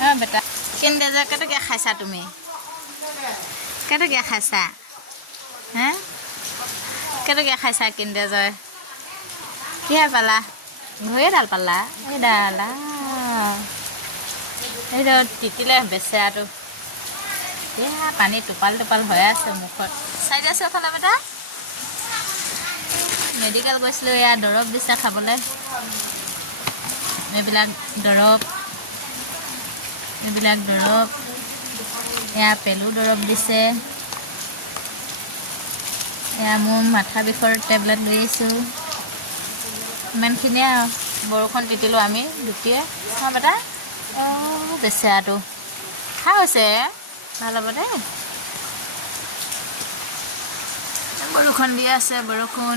অঁ বেটা কিণ্ডাৰ কেইটকীয়া খাইছা তুমি কেইটকীয়া খাইছা হে কেইটকীয়া খাইছা কিণ্ডাৰ জয় কিহে পালা ঘড়ীডাল পালা এইডাল এইটো তিতিলে বেচেৰাটো এয়া পানী টোপাল টোপাল হৈ আছে মুখত চাই দিয়াছো এফালে বেটা মেডিকেল গৈছিলোঁ এয়া দৰৱ দিছে খাবলৈ এইবিলাক দৰৱ এয়া পেলু দৰৱ দিছে এয়া মোৰ মাথা বিষৰ টেবলেট লৈ আহিছোঁ ইমানখিনিয়ে আৰু বৰষুণ তিতিলোঁ আমি দুটিয়ে চাওঁ বেটা অঁ বেচেৰাটো খা হৈছে ভাল হ'ব দেই বৰষুণ দি আছে বৰষুণ